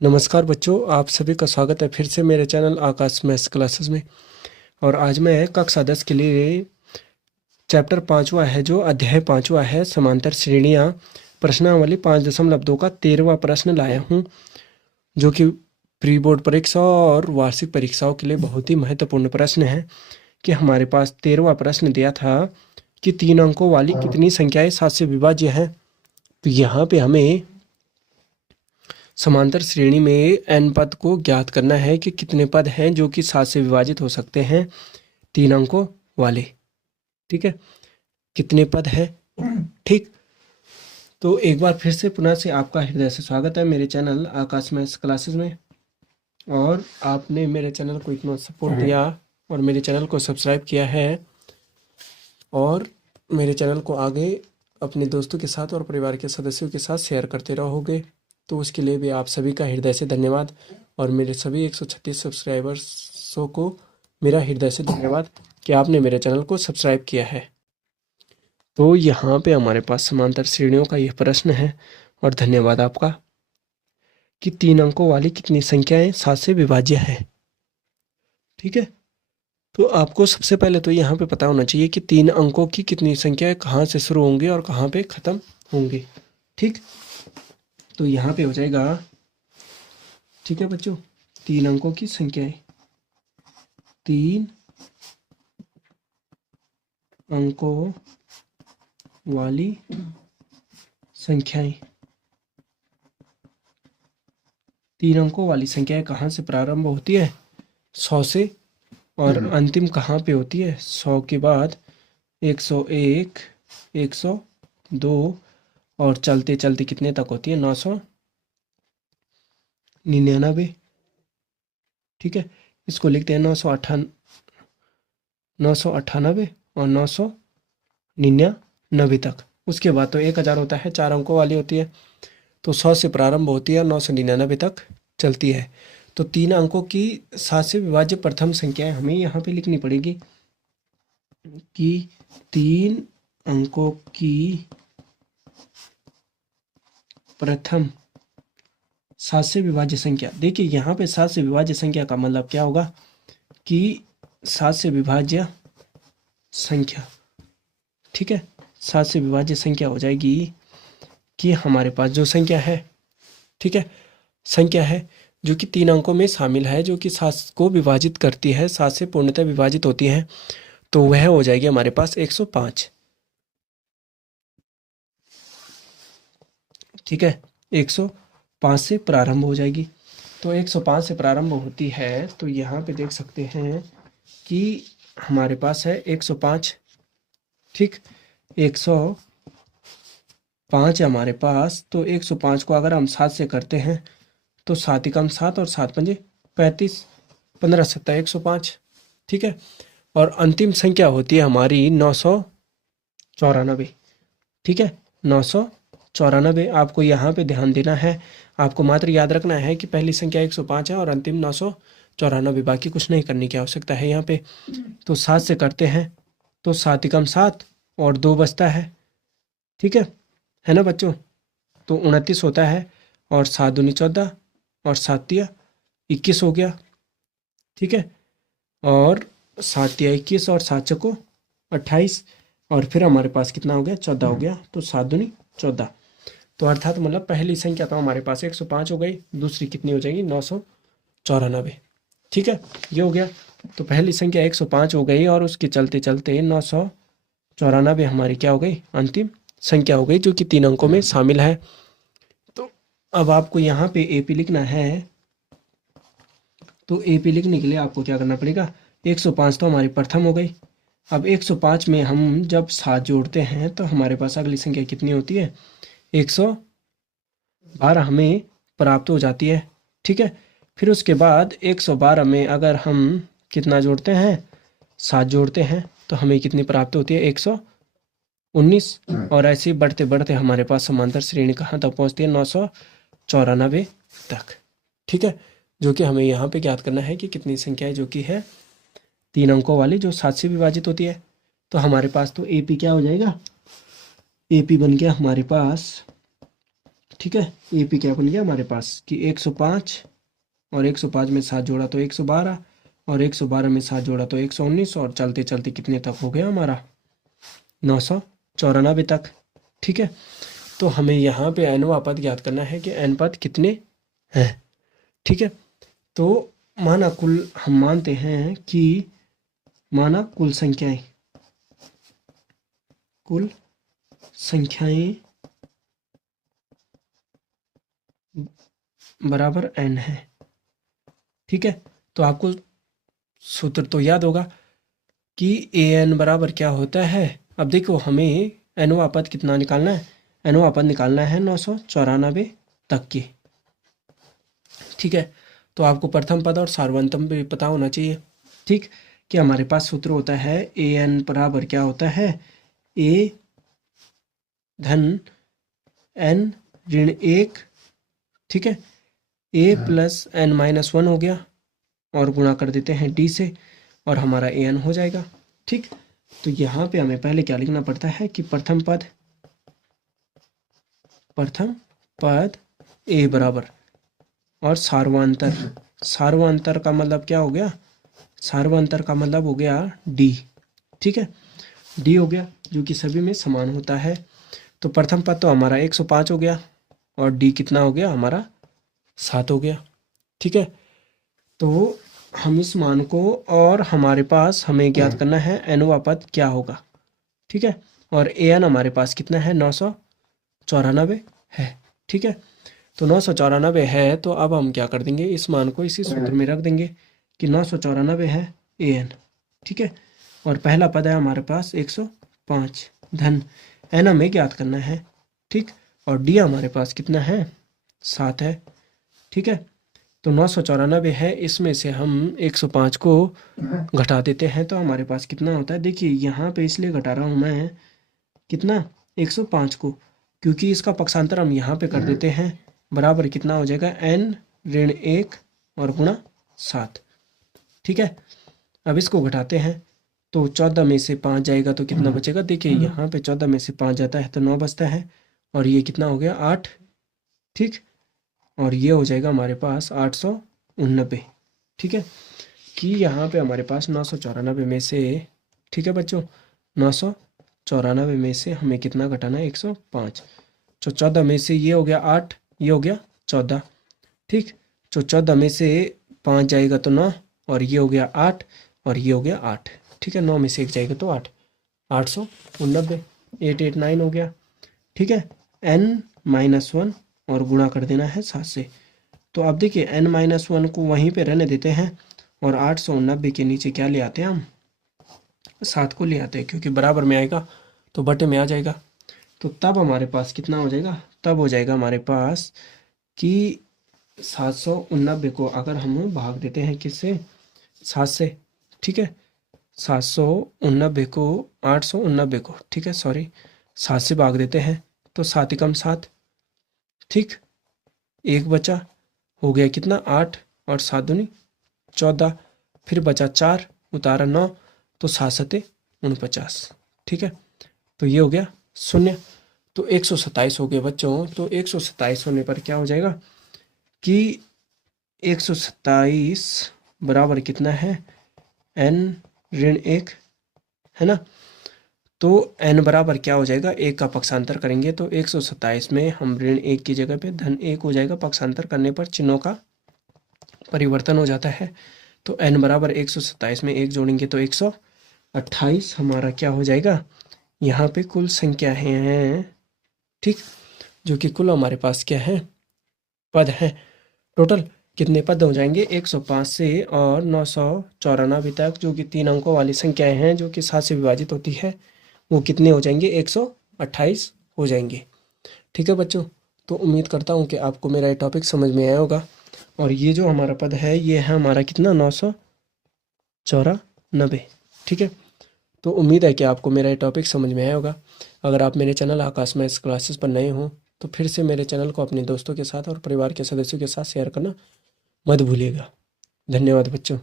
नमस्कार बच्चों, आप सभी का स्वागत है फिर से मेरे चैनल आकाश मैथ्स क्लासेस में। और आज मैं कक्षा 10 के लिए चैप्टर 5वां है, जो अध्याय 5वां है, समांतर श्रेणियाँ, प्रश्नावली 5.2 का 13वां प्रश्न लाया हूँ, जो कि प्री बोर्ड परीक्षा और वार्षिक परीक्षाओं के लिए बहुत ही महत्वपूर्ण प्रश्न है। कि हमारे पास 13वां प्रश्न दिया था कि 3 अंकों वाली कितनी संख्याएँ 7 से विभाज्य हैं। तो यहाँ पे हमें समांतर श्रेणी में n पद को ज्ञात करना है कि कितने पद हैं जो कि 7 से विभाजित हो सकते हैं 3 अंकों वाले। ठीक है, कितने पद हैं। ठीक, तो एक बार फिर से पुनः से आपका हृदय से स्वागत है मेरे चैनल आकाश मैथ्स क्लासेस में। और आपने मेरे चैनल को इतना सपोर्ट दिया और मेरे चैनल को सब्सक्राइब किया है, और मेरे चैनल को आगे अपने दोस्तों के साथ और परिवार के सदस्यों के साथ शेयर करते रहोगे, तो उसके लिए भी आप सभी का हृदय से धन्यवाद। और मेरे सभी 136 सब्सक्राइबर्सों को मेरा हृदय से धन्यवाद कि आपने मेरे चैनल को सब्सक्राइब किया है। तो यहाँ पे हमारे पास समांतर श्रेणियों का यह प्रश्न है, और धन्यवाद आपका, कि 3 अंकों वाली कितनी संख्याएं 7 से विभाज्य है। ठीक है, तो आपको सबसे पहले तो यहाँ पे पता होना चाहिए कि 3 अंकों की कितनी संख्याएं कहाँ से शुरू होंगी और कहाँ पे ख़त्म होंगी। ठीक, तो यहाँ पे हो जाएगा, ठीक है बच्चों, 3 अंकों की संख्याएं, 3 अंकों वाली संख्याएं, 3 अंकों वाली संख्याएं कहाँ से प्रारंभ होती है? 100 से। और अंतिम कहाँ पे होती है? 100 के बाद 101, 102 और चलते चलते कितने तक होती है? 999। ठीक है, इसको लिखते हैं 998 और 999 तक। उसके बाद तो 1000 होता है, 4 अंकों वाली होती है। तो 100 से प्रारंभ होती है, 999 तक चलती है। तो 3 अंकों की 7 से विभाज्य प्रथम संख्याएं हमें यहाँ पे लिखनी पड़ेगी कि 3 अंकों की प्रथम 7 से विभाज्य संख्या। देखिए यहाँ पे 7 से विभाज्य संख्या का मतलब क्या होगा कि 7 से विभाज्य संख्या, ठीक है, 7 से विभाज्य संख्या हो जाएगी कि हमारे पास जो संख्या है, ठीक है, संख्या है जो कि 3 अंकों में शामिल है, जो कि 7 को विभाजित करती है, 7 से पूर्णतः विभाजित होती है, तो वह हो जाएगी हमारे पास 105। ठीक है, 105 से प्रारंभ हो जाएगी। तो 105 से प्रारंभ होती है, तो यहाँ पे देख सकते हैं कि हमारे पास है 105। ठीक, 105 है हमारे पास। तो 105 को अगर हम 7 से करते हैं तो 7 एकम 7 और 7 पंजे 35, 15 सत्ता 105। ठीक है, और अंतिम संख्या होती है हमारी 994। ठीक है, 994। आपको यहाँ पे ध्यान देना है, आपको मात्र याद रखना है कि पहली संख्या 105 है और अंतिम 994, बाकी कुछ नहीं करने की आवश्यकता है यहाँ पे। तो 7 से करते हैं तो 7 एकम 7 और 2 बचता है। ठीक है ना बच्चों? तो 29 होता है, और 7 दूनी 14 और 7 तिया 21 हो गया। ठीक है, और 7 तिया 21 और 7 चको 28, और फिर हमारे पास कितना हो गया? 14 हो गया। तो 7 दूनी 14। तो अर्थात मतलब पहली संख्या तो हमारे पास 105 हो गई, दूसरी कितनी हो जाएगी? 994। ठीक है, ये हो गया। तो पहली संख्या 105 हो गई, और उसके चलते चलते 994 हमारी क्या हो गई? अंतिम संख्या हो गई, जो कि 3 अंकों में शामिल है। तो अब आपको यहाँ पे एपी लिखना है। तो एपी लिखने के लिए आपको क्या करना पड़ेगा? 105 तो हमारी प्रथम हो गई। अब 105 में हम जब 7 जोड़ते हैं तो हमारे पास अगली संख्या कितनी होती है? 112 हमें प्राप्त हो जाती है। ठीक है, फिर उसके बाद 112 में अगर हम कितना जोड़ते हैं? 7 जोड़ते हैं, तो हमें कितनी प्राप्त होती है? 119। और ऐसे ही बढ़ते बढ़ते हमारे पास समांतर श्रेणी कहाँ तक पहुँचती है? 994 तक। ठीक है, जो कि हमें यहाँ पे ज्ञात करना है कि कितनी संख्याएं जो कि है 3 अंकों वाली, जो 7 से विभाजित होती है। तो हमारे पास तो एपी क्या हो जाएगा? एपी बन गया हमारे पास ठीक है, ए पी क्या बन गया हमारे पास कि 105 और 105 में 7 जोड़ा तो 112 और 112 में 7 जोड़ा तो 119 और चलते चलते कितने तक हो गया हमारा 994 तक। ठीक है, तो हमें यहाँ पे nवां पद ज्ञात करना है कि n पद कितने हैं। ठीक है, तो माना कुल हम मानते हैं कि माना कुल संख्याएं बराबर n है। ठीक है, तो आपको सूत्र तो याद होगा कि an बराबर क्या होता है। अब देखो हमें nवां पद कितना निकालना है, nवां पद निकालना है 994 तक की। ठीक है, तो आपको प्रथम पद और सार्वंतम भी पता होना चाहिए। ठीक, कि हमारे पास सूत्र होता है an बराबर क्या होता है, a धन n ऋण 1। ठीक है, a प्लस n माइनस 1 हो गया और गुणा कर देते हैं d से और हमारा an हो जाएगा। ठीक, तो यहाँ पे हमें पहले क्या लिखना पड़ता है कि प्रथम पद a बराबर और सार्वंतर का मतलब क्या हो गया, सार्वंतर का मतलब हो गया d। ठीक है, d हो गया जो कि सभी में समान होता है। तो प्रथम पद तो हमारा 105 हो गया और d कितना हो गया हमारा 7 हो गया। ठीक है, तो हम इस मान को और हमारे पास हमें ज्ञात करना है nवां पद क्या होगा। ठीक है, और an हमारे पास कितना है 994 है। ठीक है, तो 994 है, तो अब हम क्या कर देंगे, इस मान को इसी सूत्र में रख देंगे कि 994 है an। ठीक है, और पहला पद है हमारे पास 105 धन n हमें ज्ञात करना है। ठीक, और d हमारे पास कितना है 7 है। ठीक है, तो 994 है, इसमें से हम 105 को घटा देते हैं तो हमारे पास कितना होता है। देखिए यहाँ पे इसलिए घटा रहा हूँ मैं कितना 105 को, क्योंकि इसका पक्षांतर हम यहाँ पे कर देते हैं बराबर कितना हो जाएगा n ऋण 1 और गुणा 7। ठीक है, अब इसको घटाते हैं तो 14 में से 5 जाएगा तो कितना बचेगा, देखिए यहाँ पे 14 में से 5 जाता है तो 9 बचता है और ये कितना हो गया 8। ठीक, और ये हो जाएगा हमारे पास 889। ठीक है, कि यहाँ पे हमारे पास 994 में से, ठीक है बच्चों, 994 में से हमें कितना घटाना है 105। तो 14 में से ये हो गया 8, ये हो गया 14। ठीक, तो 14 में से 5 जाएगा तो 9 और ये हो गया 8 और ये हो गया 8। ठीक है, 9 में से 1 जाएगा तो 8, 889, 889 हो गया। ठीक है, n-1 और गुणा कर देना है 7 से। तो अब देखिए n-1 को वहीं पे रहने देते हैं और 890 के नीचे क्या ले आते हैं हम 7 को ले आते हैं, क्योंकि बराबर में आएगा तो बटे में आ जाएगा। तो तब हमारे पास कितना हो जाएगा, तब हो जाएगा हमारे पास कि 789 को अगर हम भाग देते हैं किससे 7 से। ठीक है, 789 को 890 को, ठीक है सॉरी 7 से भाग देते हैं तो 7 एकम 7। ठीक, एक बचा, हो गया कितना 8 और 7 दूनी 14, फिर बचा 4 उतारा 9 तो 7 सते 49। ठीक है, तो ये हो गया 0, तो 127 हो गए बच्चों। तो 127 होने पर क्या हो जाएगा कि 127 बराबर कितना है n ऋण 1 है ना। तो n बराबर क्या हो जाएगा, 1 का पक्षांतर करेंगे तो 127 में हम ऋण 1 की जगह पे धन 1 हो जाएगा। पक्षांतर करने पर चिन्हों का परिवर्तन हो जाता है। तो n बराबर 127 में 1 जोड़ेंगे तो 128 हमारा क्या हो जाएगा, यहाँ पे कुल संख्या हैं। ठीक, जो कि कुल हमारे पास क्या है पद हैं। टोटल कितने पद हो जाएंगे 105 से और 994 तक, जो कि 3 अंकों वाली संख्याएं हैं जो कि 7 से विभाजित होती है, वो कितने हो जाएंगे 128 हो जाएंगे। ठीक है बच्चों, तो उम्मीद करता हूँ कि आपको मेरा ये टॉपिक समझ में आया होगा। और ये जो हमारा पद है ये है हमारा कितना 994। ठीक है, तो उम्मीद है कि आपको मेरा ये टॉपिक समझ में आया होगा। अगर आप मेरे चैनल आकाश मैथ्स क्लासेस पर नए हों तो फिर से मेरे चैनल को अपने दोस्तों के साथ और परिवार के सदस्यों के साथ शेयर करना मत भूलिएगा। धन्यवाद बच्चों।